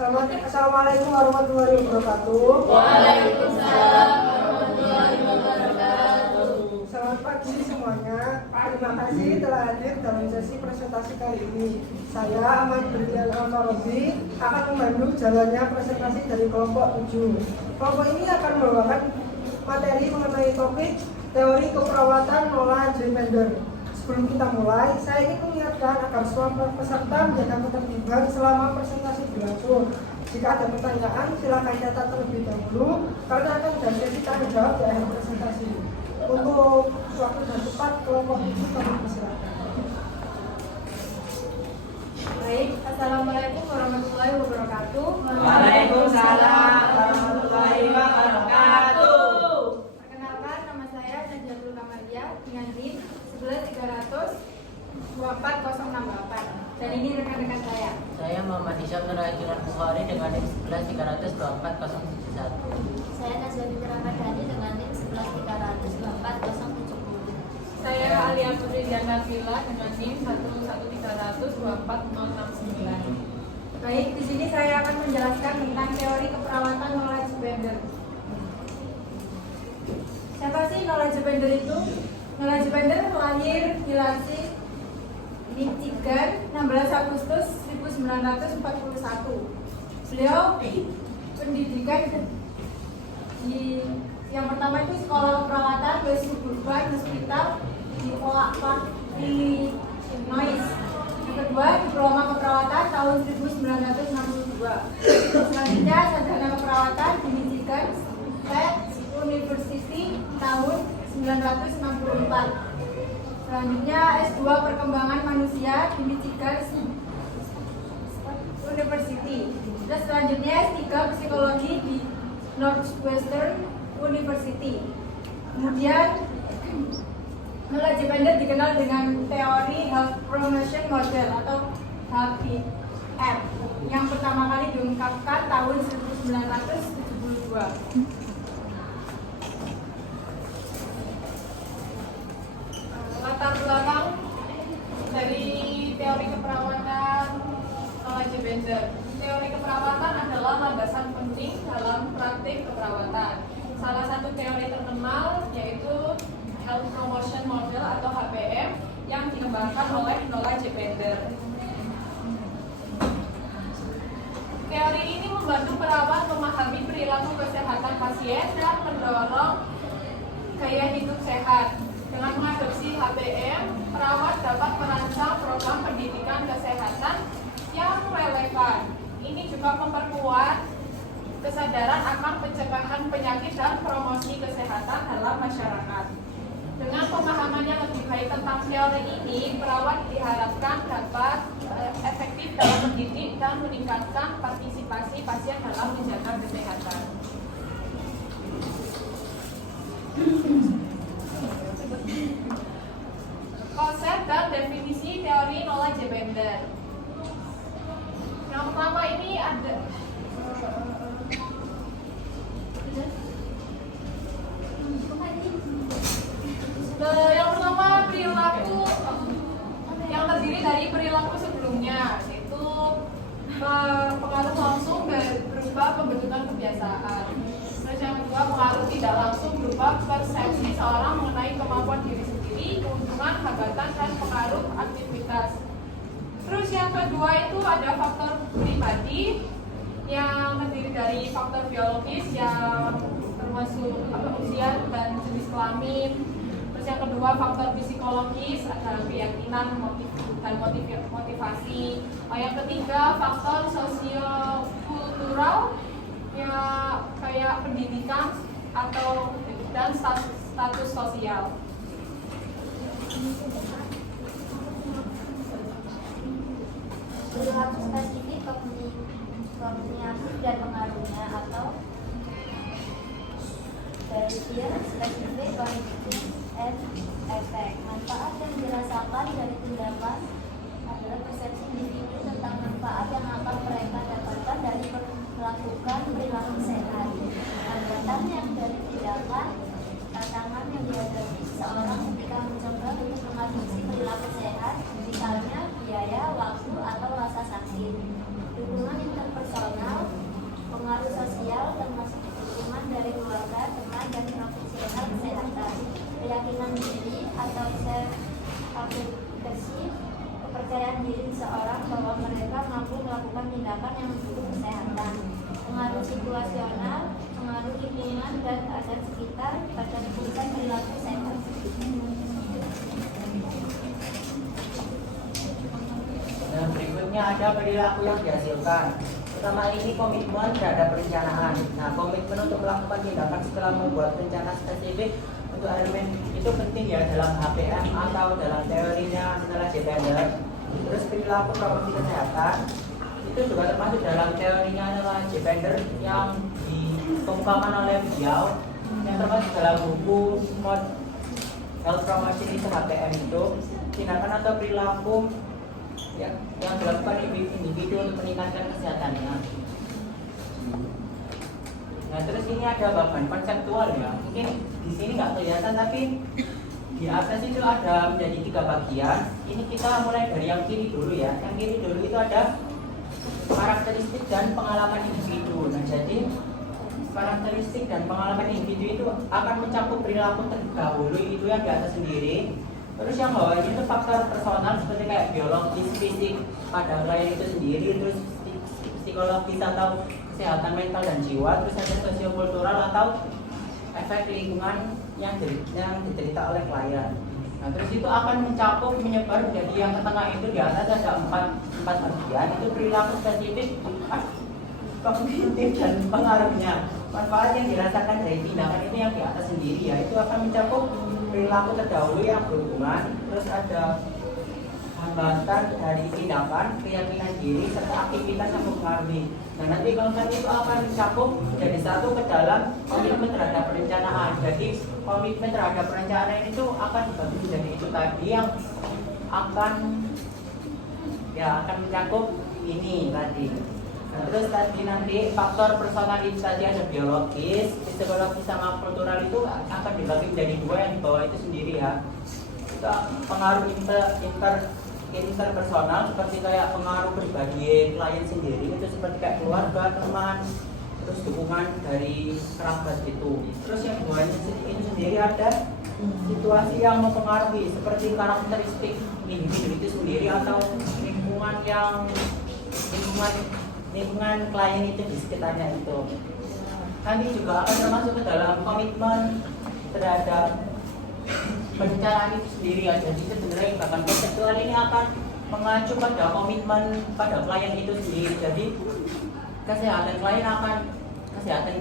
Assalamualaikum warahmatullahi wabarakatuh. Waalaikumsalam warahmatullahi wabarakatuh. Selamat pagi semuanya. Terima kasih telah hadir dalam sesi presentasi kali ini. Saya Ahmad Brilian Al-Farabi akan memandu jalannya presentasi dari kelompok 7. Kelompok ini akan membawakan materi mengenai topik teori keperawatan Nola J. Bender. Sebelum kita mulai, saya ingin mengingatkan agar semua peserta menjaga ketertiban selama presentasi berlangsung. Jika ada pertanyaan, silakan catat terlebih dahulu karena akan ada sesi tanya jawab di akhir presentasi. Untuk waktu dan tempat kelompok itu kami persilakan. Baik, Assalamualaikum warahmatullahi wabarakatuh. Waalaikumsalam warahmatullahi wabarakatuh. Perkenalkan, nama saya Najatul Kamalia dengan NIM 1132408. Dan ini rekan-rekan saya. Saya Muhammad Isyam Nurajilan Bukhari dengan NIM 1132471. Saya Nazami Ramadhani dengan NIM 1132470. Saya Alia Putri Diana Villa dengan NIM 113240069. Baik, di sini saya akan menjelaskan tentang teori keperawatan Nola J. Bender. Siapa sih Nola J. Bender itu? Nola J. Bender lahir di Lansing, Michigan, 16 Agustus 1941. Beliau pendidikan di yang pertama itu sekolah keperawatan West Suburban Hospital di Oak Park, Illinois. Yang kedua diploma keperawatan tahun 1962. Selanjutnya sarjana keperawatan di Michigan State University tahun 1964. Selanjutnya S2 perkembangan manusia di Michigan University. Terus selanjutnya S3 psikologi di Northwestern University. Kemudian Nola J. Bender dikenal dengan teori Health Promotion Model atau HPM yang pertama kali diungkapkan tahun 1972. Latar belakang dari teori keperawatan Nola J. Bender. Teori keperawatan adalah landasan penting dalam praktik keperawatan. Salah satu teori terkenal yaitu Health Promotion Model atau HPM yang dikembangkan oleh Nola J. Bender. Teori ini membantu perawat memahami perilaku kesehatan pasien dan mendorong gaya hidup sehat. Dengan mengadopsi HPM, perawat dapat merancang program pendidikan kesehatan yang relevan. Ini juga memperkuat kesadaran akan pencegahan penyakit dan promosi kesehatan dalam masyarakat. Dengan pemahaman yang lebih baik tentang teori ini, perawat diharapkan dapat efektif dalam mendidik dan meningkatkan partisipasi pasien dalam menjaga kesehatan. Konsep dan definisi teori Nola J. Bender. Yang pertama ini ada yang pertama perilaku yang terdiri dari perilaku sebelumnya, yaitu pengaruh langsung berupa pembentukan kebiasaan. Terus yang kedua pengaruh tidak langsung berupa persepsi seorang mengenai kemampuan diri sendiri, keuntungan, hambatan, dan pengaruh aktivitas. Terus yang kedua itu ada faktor pribadi yang terdiri dari faktor biologis yang termasuk usia dan jenis kelamin. Terus yang kedua faktor psikologis ada keyakinan, dan motivasi. Yang ketiga faktor sosiokultural ya kayak pendidikan atau dan status sosial. Perilaku spesifik kombinasi dan pengaruhnya atau behavior spesifik cognitive and effect. Manfaat yang dirasakan dari tindakan adalah persepsi individu tentang manfaat yang akan mereka dapatkan dari melakukan perilaku sehat. Hambatan yang dari tindakan, tantangan yang dihadapi seseorang ketika mencoba untuk mengadopsi perilaku sehat, misalnya biaya, waktu, atau rasa sakit. Dukungan interpersonal pengaruh situasional, pengaruh lingkungan dan keadaan sekitar pada keputusan perilaku sehat. Nah, berikutnya ada perilaku yang dihasilkan. Pertama ini komitmen terhadap perencanaan. Nah, komitmen untuk melakukan tindakan setelah membuat rencana spesifik untuk elemen itu penting ya dalam HPM atau dalam teorinya setelah gender. Terus perilaku promosi kesehatan itu juga termasuk dalam teorinya adalah gender yang dikemukakan oleh beliau yang termasuk dalam buku Health Promotion itu HPM itu tindakan atau perilaku yang dilakukan individu untuk meningkatkan kesehatannya. Nah, terus ini ada bahan konseptual ya. Mungkin di sini nggak kelihatan tapi di atas itu ada menjadi 3 bagian. Ini kita mulai dari yang kiri dulu ya. Yang kiri dulu itu ada karakteristik dan pengalaman individu. Nah, jadi karakteristik dan pengalaman individu itu akan mencakup perilaku terdahulu itu yang di atas sendiri. Terus yang bawah itu faktor personal seperti kayak biologis, fisik pada klien itu sendiri, terus psikologis atau kesehatan mental dan jiwa, terus ada sosiokultural atau efek lingkungan yang diderita oleh klien. Nah, terus itu akan mencakup menyebar menjadi yang ke tengah itu di atas ada 4 bagian itu perilaku spesifik, kognitif dan pengaruhnya. Manfaat yang dirasakan dari tindakan itu yang di atas sendiri ya itu akan mencakup perilaku terdahulu yang berhubungan, terus ada hambatan dari tindakan, keyakinan diri, serta aktivitas yang mempengaruhi. Nah, nanti kalau itu akan mencakup jadi satu ke dalam komitmen terhadap perencanaan. Jadi komitmen terhadap perencanaan itu akan dibagi menjadi itu tadi yang akan mencakup ini tadi. Nah, terus tadi nanti faktor personalitas tadi ada biologis, psikologis sama kultural itu akan dibagi menjadi 2 yang di bawah itu sendiri ya. Itu pengaruh interpersonal seperti kayak pengaruh pribadi klien sendiri itu seperti kayak keluarga, teman, terus dukungan dari kerabat itu. Terus yang keduanya itu sendiri ada situasi yang mempengaruhi seperti karakteristik individu itu sendiri atau lingkungan klien itu di sekitarnya itu. Nanti juga akan termasuk ke dalam komitmen terhadap perencanaan itu sendiri ya. Jadi sebenarnya bahkan konseptual ini akan mengacu pada komitmen pada klien itu sendiri. Jadi kesehatan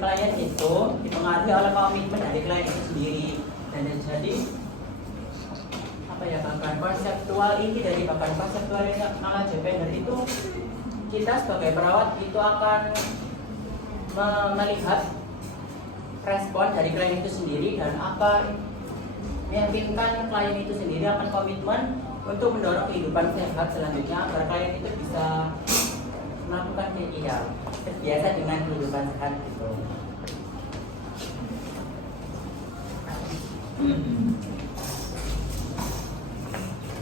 klien itu dipengaruhi oleh komitmen dari klien itu sendiri. Dan jadi bahkan konseptual ini dari bahkan konseptual ini knowledge gender itu kita sebagai perawat itu akan melihat respon dari klien itu sendiri dan akan meyakinkan klien itu sendiri akan komitmen untuk mendorong kehidupan sehat selanjutnya agar klien itu bisa melakukan terbiasa dengan kehidupan sehat gitu.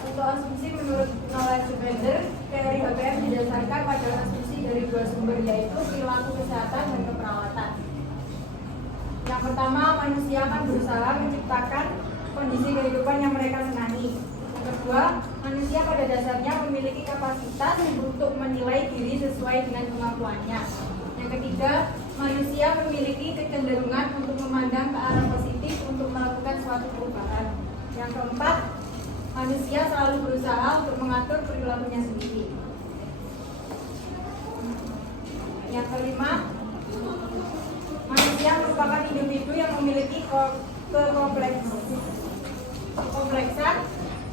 Untuk asumsi menurut knowledge gender, teori HPM didasarkan pada asumsi dari 2 sumber yaitu perilaku kesehatan dan keperawatan. Yang pertama, manusia akan berusaha menciptakan kondisi kehidupan yang mereka senangi. Yang kedua, manusia pada dasarnya memiliki kapasitas untuk menilai diri sesuai dengan kemampuannya. Yang ketiga, manusia memiliki kecenderungan untuk memandang ke arah positif untuk melakukan suatu perubahan. Yang keempat, manusia selalu berusaha untuk mengatur perilakunya sendiri. Yang kelima, manusia merupakan individu yang memiliki kekompleksan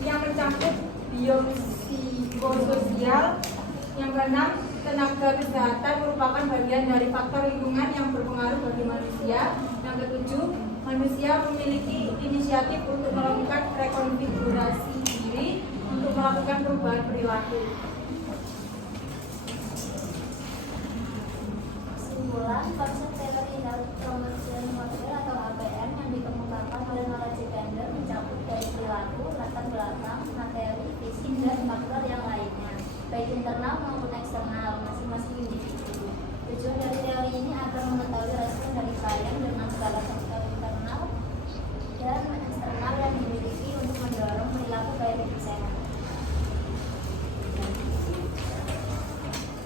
yang mencakup biopsikososial. Yang keenam, tenaga kesehatan merupakan bagian dari faktor lingkungan yang berpengaruh bagi manusia. Yang ketujuh, manusia memiliki inisiatif untuk melakukan rekonfigurasi diri untuk melakukan perubahan perilaku. Kesimpulan, konsep teori Health Promotion Model atau HPM yang dikemukakan oleh knowledge gender mencakup dari perilaku, latar belakang, materi, fisik, dan faktor yang lainnya, baik internal maupun eksternal masing-masing individu. Tujuan dari teori ini agar mengetahui respon dari klien dengan segala faktor internal dan eksternal yang dimiliki untuk mendorong perilaku gaya hidup sehat.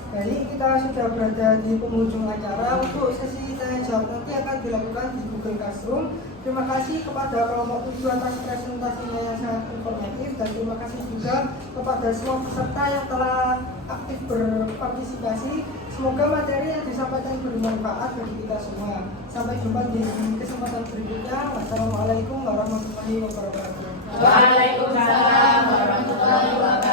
Jadi kita sudah berada di penghujung acara. Untuk sesi tanya jawab nanti akan dilakukan di Google Classroom. Terima kasih kepada kelompok 7 atas presentasinya yang sangat informatif, dan terima kasih juga kepada semua peserta yang telah aktif berpartisipasi. Semoga materi yang disampaikan bermanfaat bagi kita semua. Sampai jumpa di kesempatan berikutnya. Wassalamualaikum warahmatullahi wabarakatuh. Waalaikumsalam warahmatullahi wabarakatuh.